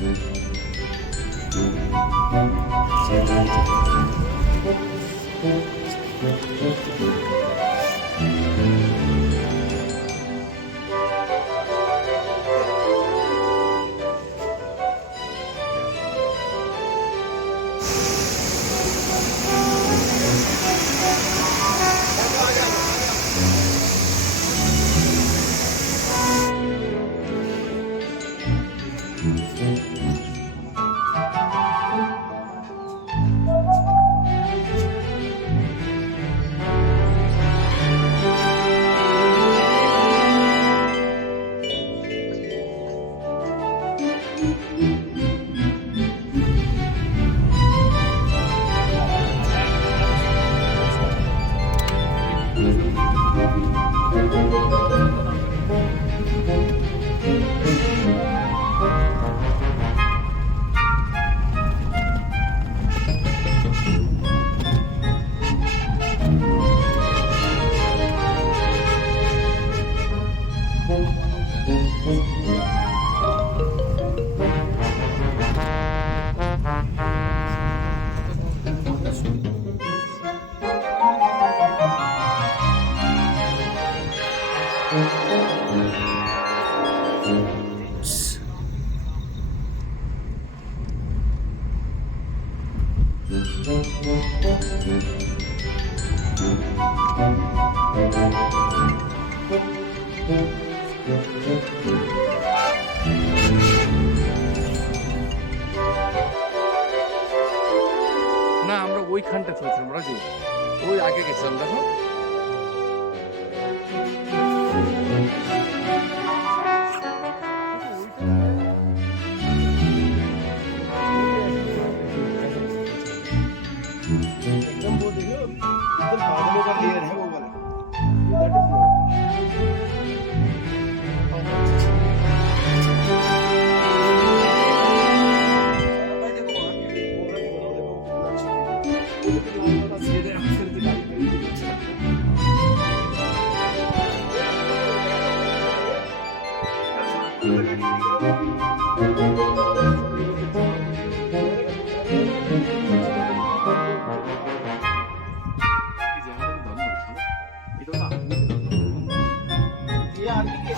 না, আমরা ওইখানটা চলেছিলাম রাজু, ওই আগে গেছিলাম দেখো। एकदम वो देखो एकदम बादलों का लेयर है वो वाला दैट इज लो भाई देखो वहां की वो वाला बनाओ देखो कितना अच्छा है वो तो लाल वाला सीधे अक्षर दिखाई पड़ी अच्छा ये आगे के